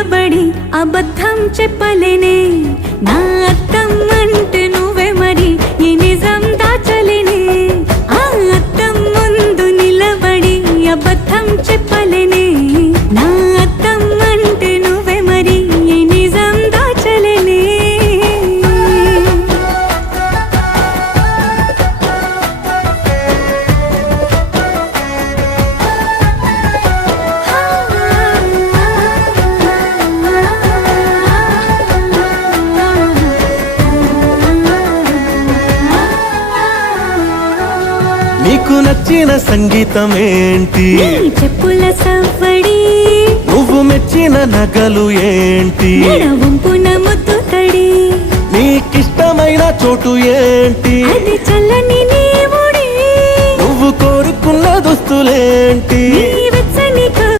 నిలబడి అబద్ధం చెప్పలేనే నా అద్దం అంటే నువ్వే మరి ఈ నిజం దాచలేనే ఆ అద్దం ముందు నిలబడి అబద్ధం చెప్పలేనే నా అద్దం అంటే నువ్వే మరి ఈ నిజం దాచలేనే నీకు నచ్చిన సంగీతం ఏంటి నీ చెప్పుల సవ్వడి నువ్వు మెచ్చిన నగలు ఏంటి వంపున ముద్దు తడి నీకిష్టమైన చోటు ఏంటి అది చల్లని నీ ఒడి నువ్వు కోరుకున్న దుస్తులేంటి నీ